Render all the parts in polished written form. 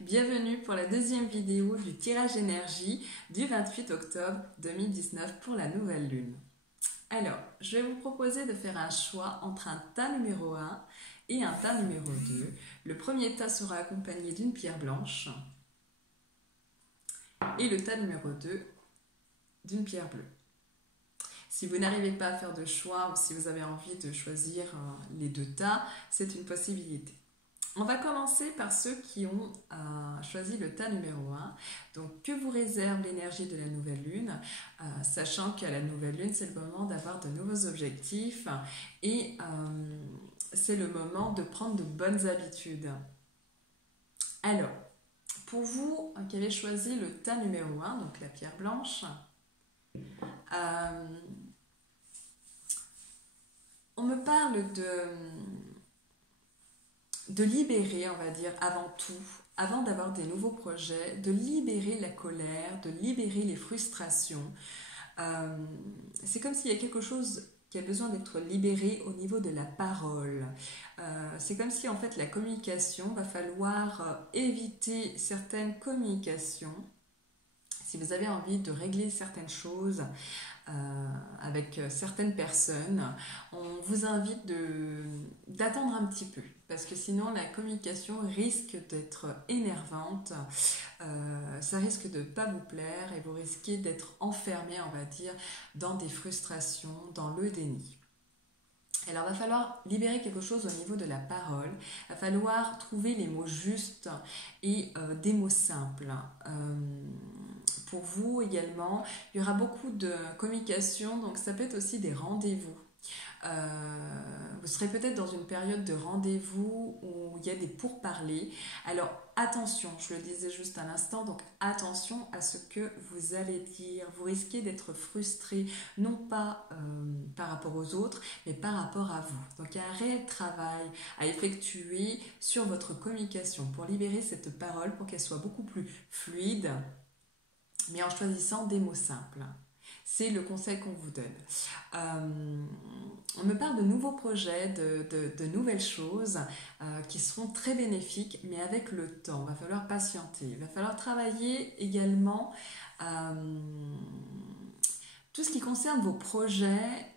Bienvenue pour la deuxième vidéo du tirage énergie du 28 octobre 2019 pour la nouvelle lune. Alors, je vais vous proposer de faire un choix entre un tas numéro 1 et un tas numéro 2. Le premier tas sera accompagné d'une pierre blanche et le tas numéro 2 d'une pierre bleue. Si vous n'arrivez pas à faire de choix ou si vous avez envie de choisir les deux tas, c'est une possibilité. On va commencer par ceux qui ont choisi le tas numéro 1. Donc, que vous réserve l'énergie de la nouvelle lune, sachant qu'à la nouvelle lune, c'est le moment d'avoir de nouveaux objectifs et c'est le moment de prendre de bonnes habitudes. Alors, pour vous qui avez choisi le tas numéro 1, donc la pierre blanche, on me parle de libérer, on va dire, avant tout, avant d'avoir des nouveaux projets, de libérer la colère, de libérer les frustrations. C'est comme s'il y a quelque chose qui a besoin d'être libéré au niveau de la parole. C'est comme si, en fait, la communication, va falloir éviter certaines communications. Si vous avez envie de régler certaines choses avec certaines personnes, on vous invite d'attendre un petit peu parce que sinon la communication risque d'être énervante, ça risque de ne pas vous plaire et vous risquez d'être enfermé, on va dire, dans des frustrations, dans le déni. Alors, il va falloir libérer quelque chose au niveau de la parole. Il va falloir trouver les mots justes et des mots simples. Pour vous également, il y aura beaucoup de communication, donc ça peut être aussi des rendez-vous. Vous serez peut-être dans une période de rendez-vous où il y a des pourparlers. Alors attention, je le disais juste à l'instant, donc attention à ce que vous allez dire. Vous risquez d'être frustré, non pas par rapport aux autres, mais par rapport à vous. Donc il y a un réel travail à effectuer sur votre communication pour libérer cette parole, pour qu'elle soit beaucoup plus fluide, mais en choisissant des mots simples. C'est le conseil qu'on vous donne. On me parle de nouveaux projets, de nouvelles choses qui seront très bénéfiques, mais avec le temps. Il va falloir patienter. Il va falloir travailler également tout ce qui concerne vos projets.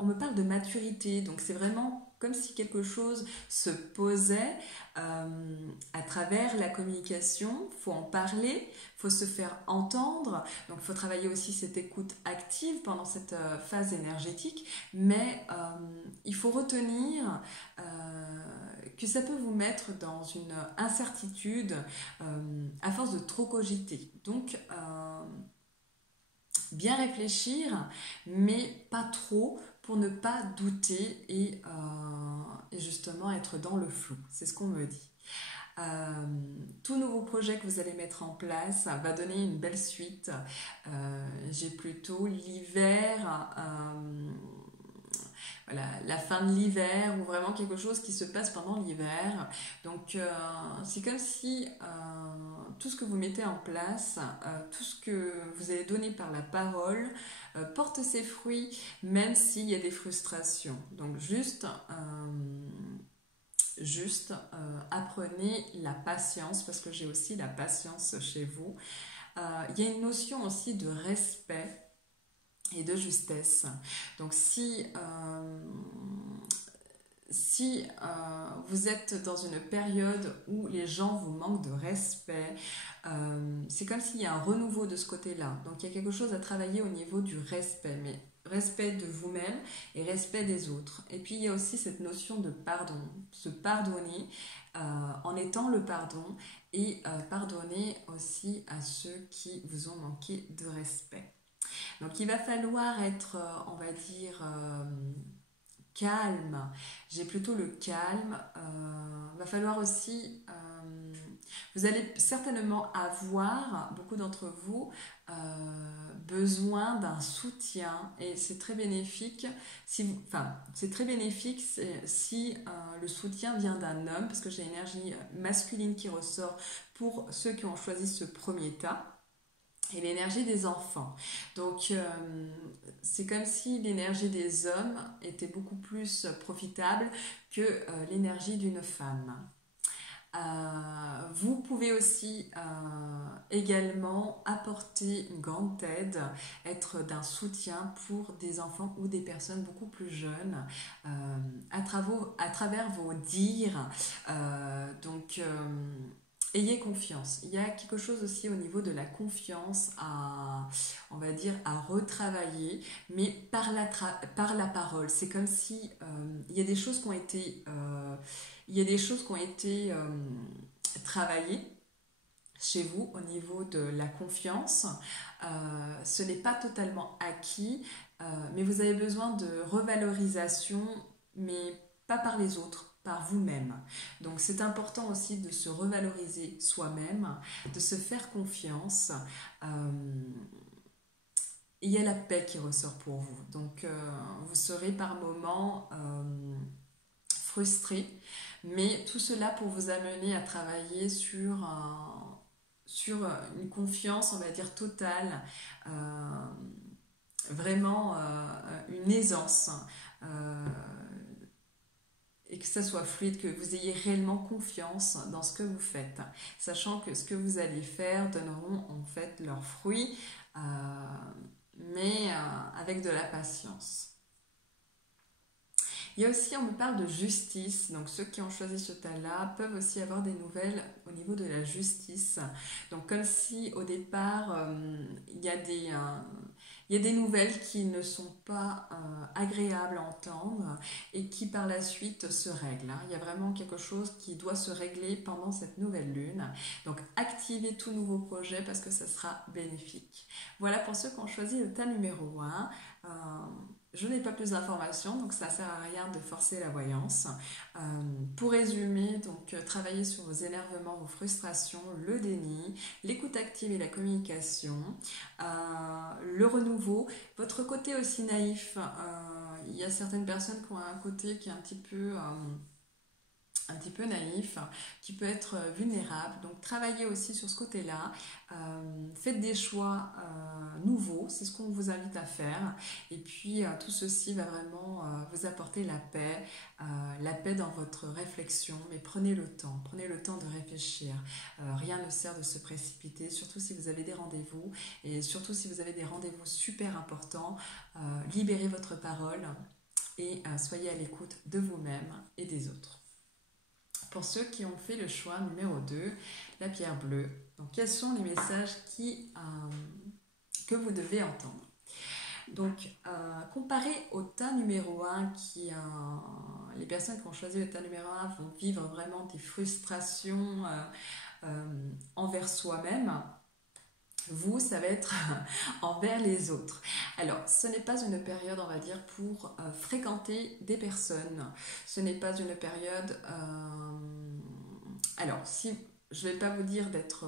On me parle de maturité, donc c'est vraiment comme si quelque chose se posait à travers la communication. Il faut en parler, il faut se faire entendre, donc il faut travailler aussi cette écoute active pendant cette phase énergétique, mais il faut retenir que ça peut vous mettre dans une incertitude à force de trop cogiter. Donc, bien réfléchir, mais pas trop pour ne pas douter et justement être dans le flou. C'est ce qu'on me dit. Tout nouveau projet que vous allez mettre en place va donner une belle suite. J'ai plutôt l'hiver, voilà, la fin de l'hiver ou vraiment quelque chose qui se passe pendant l'hiver. Donc c'est comme si tout ce que vous mettez en place, tout ce que vous avez donné par la parole porte ses fruits, même s'il y a des frustrations. Donc juste apprenez la patience, parce que j'ai aussi la patience chez vous. Il y a une notion aussi de respect et de justesse. Donc si vous êtes dans une période où les gens vous manquent de respect, c'est comme s'il y a un renouveau de ce côté-là. Donc il y a quelque chose à travailler au niveau du respect, mais respect de vous-même et respect des autres. Et puis il y a aussi cette notion de pardon, se pardonner en étant le pardon et pardonner aussi à ceux qui vous ont manqué de respect. Donc il va falloir être, on va dire, calme. J'ai plutôt le calme. Va falloir aussi, vous allez certainement avoir, beaucoup d'entre vous, besoin d'un soutien, et c'est très bénéfique si le soutien vient d'un homme, parce que j'ai l'énergie masculine qui ressort pour ceux qui ont choisi ce premier tas, et l'énergie des enfants. Donc c'est comme si l'énergie des hommes était beaucoup plus profitable que l'énergie d'une femme. Vous pouvez aussi également apporter une grande aide, être d'un soutien pour des enfants ou des personnes beaucoup plus jeunes à travers vos dires. Ayez confiance. Il y a quelque chose aussi au niveau de la confiance on va dire, à retravailler, mais par la parole. C'est comme si il y a des choses qui ont été, travaillées chez vous au niveau de la confiance. Ce n'est pas totalement acquis, mais vous avez besoin de revalorisation, mais pas par les autres, par vous-même. Donc c'est important aussi de se revaloriser soi-même, de se faire confiance. Il y a la paix qui ressort pour vous. Donc vous serez par moments frustré, mais tout cela pour vous amener à travailler sur une confiance, on va dire, totale, vraiment une aisance, et que ça soit fluide, que vous ayez réellement confiance dans ce que vous faites, sachant que ce que vous allez faire donneront en fait leurs fruits, mais avec de la patience. Il y a aussi, on me parle de justice, donc ceux qui ont choisi ce tas-là peuvent aussi avoir des nouvelles au niveau de la justice. Donc comme si au départ, il y a des nouvelles qui ne sont pas agréables à entendre et qui par la suite se règlent. Il y a vraiment quelque chose qui doit se régler pendant cette nouvelle lune. Donc activez tout nouveau projet parce que ça sera bénéfique. Voilà pour ceux qui ont choisi le tas numéro 1. Je n'ai pas plus d'informations, donc ça ne sert à rien de forcer la voyance. Pour résumer, donc travaillez sur vos énervements, vos frustrations, le déni, l'écoute active et la communication, le renouveau, votre côté aussi naïf. Il y a certaines personnes qui ont un côté qui est un petit peu naïf, qui peut être vulnérable. Donc travaillez aussi sur ce côté-là. Faites des choix nouveaux, c'est ce qu'on vous invite à faire. Et puis tout ceci va vraiment vous apporter la paix dans votre réflexion. Mais prenez le temps de réfléchir. Rien ne sert de se précipiter, surtout si vous avez des rendez-vous. Et surtout si vous avez des rendez-vous super importants. Libérez votre parole et soyez à l'écoute de vous-même et des autres. Pour ceux qui ont fait le choix numéro 2, la pierre bleue, donc quels sont les messages que vous devez entendre? Donc, comparé au tas numéro 1, les personnes qui ont choisi le tas numéro 1 vont vivre vraiment des frustrations envers soi-même. Vous, ça va être envers les autres. Alors, ce n'est pas une période, on va dire, pour fréquenter des personnes. Ce n'est pas une période... Alors, si je ne vais pas vous dire d'être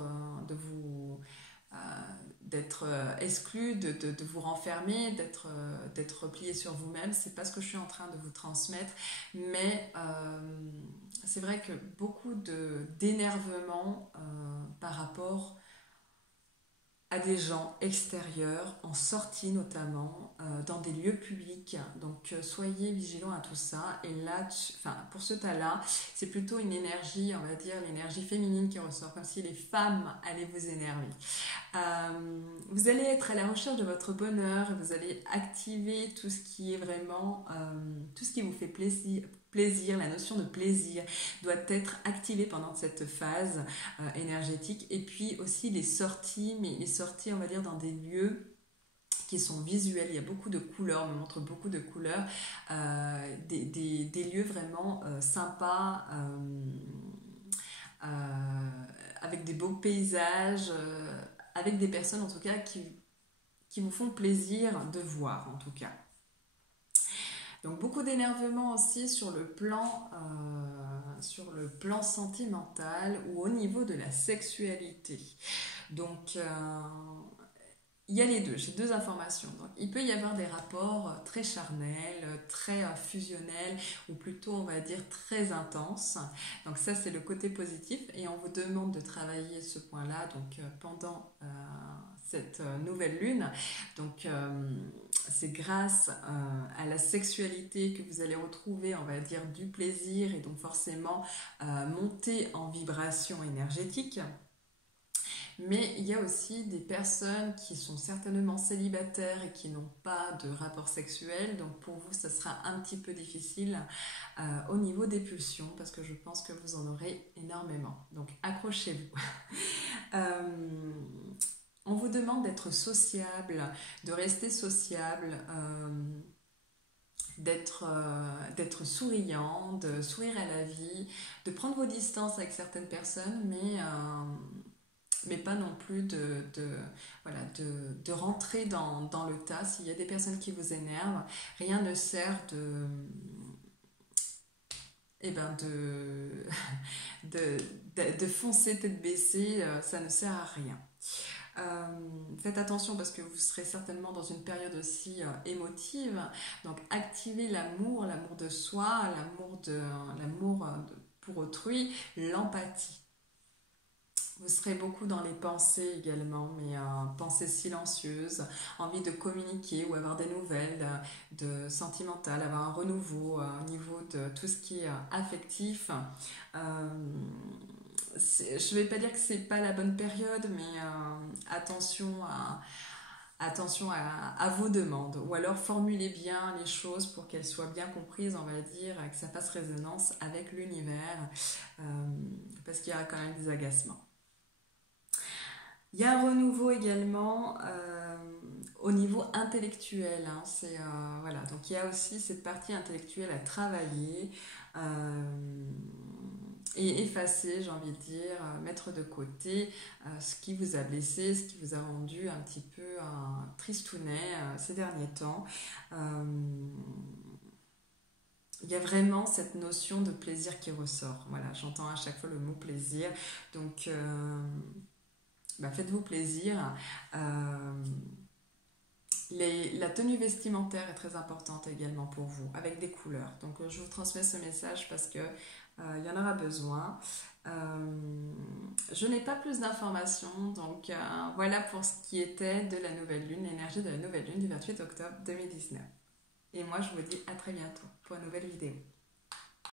exclu, de vous renfermer, d'être plié sur vous-même. C'est pas ce que je suis en train de vous transmettre. Mais c'est vrai que beaucoup d'énervement par rapport à des gens extérieurs, en sortie notamment, dans des lieux publics. Donc soyez vigilants à tout ça. Et là, pour ce tas-là, c'est plutôt une énergie, on va dire, l'énergie féminine qui ressort, comme si les femmes allaient vous énerver. Vous allez être à la recherche de votre bonheur, vous allez activer tout ce qui est vraiment, tout ce qui vous fait plaisir, la notion de plaisir doit être activée pendant cette phase énergétique. Et puis aussi les sorties, mais les sorties, on va dire, dans des lieux qui sont visuels. Il y a beaucoup de couleurs, on me montre beaucoup de couleurs, des lieux vraiment sympas, avec des beaux paysages, avec des personnes en tout cas qui vous font plaisir de voir en tout cas. Donc beaucoup d'énervement aussi sur le plan sentimental ou au niveau de la sexualité. Donc il y a les deux, j'ai deux informations. Donc, il peut y avoir des rapports très charnels, très fusionnels, ou plutôt on va dire très intenses. Donc ça c'est le côté positif et on vous demande de travailler ce point-là donc pendant cette nouvelle lune. Donc c'est grâce à la sexualité que vous allez retrouver, on va dire, du plaisir et donc forcément monter en vibration énergétique. Mais il y a aussi des personnes qui sont certainement célibataires et qui n'ont pas de rapport sexuel. Donc pour vous, ça sera un petit peu difficile au niveau des pulsions parce que je pense que vous en aurez énormément. Donc accrochez-vous. On vous demande d'être sociable, de rester sociable, d'être souriant, de sourire à la vie, de prendre vos distances avec certaines personnes, mais pas non plus voilà, de rentrer dans le tas. S'il y a des personnes qui vous énervent, rien ne sert eh ben de foncer tête baissée, ça ne sert à rien. Faites attention parce que vous serez certainement dans une période aussi émotive. Donc activez l'amour, l'amour de soi, l'amour pour autrui, l'empathie. Vous serez beaucoup dans les pensées également, mais pensées silencieuses, envie de communiquer ou avoir des nouvelles, de sentimentales, avoir un renouveau au niveau de tout ce qui est affectif. Je ne vais pas dire que c'est pas la bonne période, mais attention à vos demandes. Ou alors formulez bien les choses pour qu'elles soient bien comprises, on va dire, que ça fasse résonance avec l'univers, parce qu'il y aura quand même des agacements. Il y a un renouveau également au niveau intellectuel. Hein, voilà. Donc il y a aussi cette partie intellectuelle à travailler et effacer, j'ai envie de dire, mettre de côté ce qui vous a blessé, ce qui vous a rendu un petit peu tristounet ces derniers temps. Il y a vraiment cette notion de plaisir qui ressort. Voilà, j'entends à chaque fois le mot plaisir. Donc faites-vous plaisir. La tenue vestimentaire est très importante également pour vous, avec des couleurs. Donc je vous transmets ce message parce que il y en aura besoin. Je n'ai pas plus d'informations, donc voilà pour ce qui était de la nouvelle lune, l'énergie de la nouvelle lune du 28 octobre 2019. Et moi je vous dis à très bientôt pour une nouvelle vidéo.